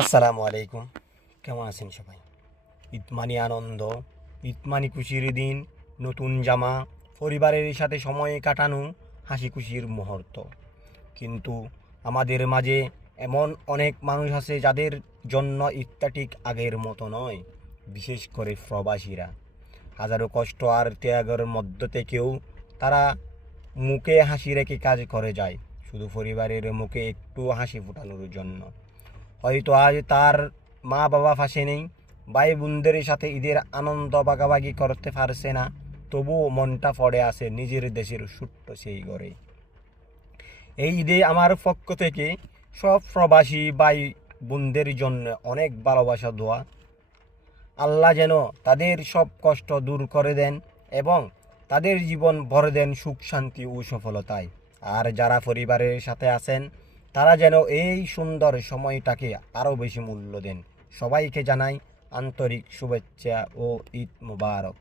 আসসালামু আলাইকুম। কেমন আছেন সবাই? ঈদ মানে আনন্দ, ঈদ মানে খুশির দিন, নতুন জামা, পরিবারের সাথে সময় কাটানো, হাসি খুশির মুহূর্ত। কিন্তু আমাদের মাঝে এমন অনেক মানুষ আছে যাদের জন্য ঈদটা ঠিক আগের মতো নয়। বিশেষ করে প্রবাসীরা হাজারো কষ্ট আর ত্যাগের মধ্য থেকেও তারা মুখে হাসি রেখে কাজ করে যায়, শুধু পরিবারের মুখে একটু হাসি ফোটানোর জন্য। হয়তো আজ তার মা বাবা পাশে নেই, ভাই বোনদের সাথে ঈদের আনন্দ ভাগাভাগি করতে পারছে না, তবুও মনটা পড়ে আছে নিজের দেশের ছোট্ট সেই ঘরে। এই ঈদে আমার পক্ষ থেকে সব প্রবাসী ভাই বোনদের জন্য অনেক ভালোবাসা দোয়া। আল্লাহ যেন তাদের সব কষ্ট দূর করে দেন এবং তাদের জীবন ভরে দেন সুখ শান্তি ও সফলতায়। আর যারা পরিবারের সাথে আছেন তারা যেন এই সুন্দর সময়টাকে আরও বেশি মূল্য দেন। সবাইকে জানাই আন্তরিক শুভেচ্ছা ও ঈদ মুবারক।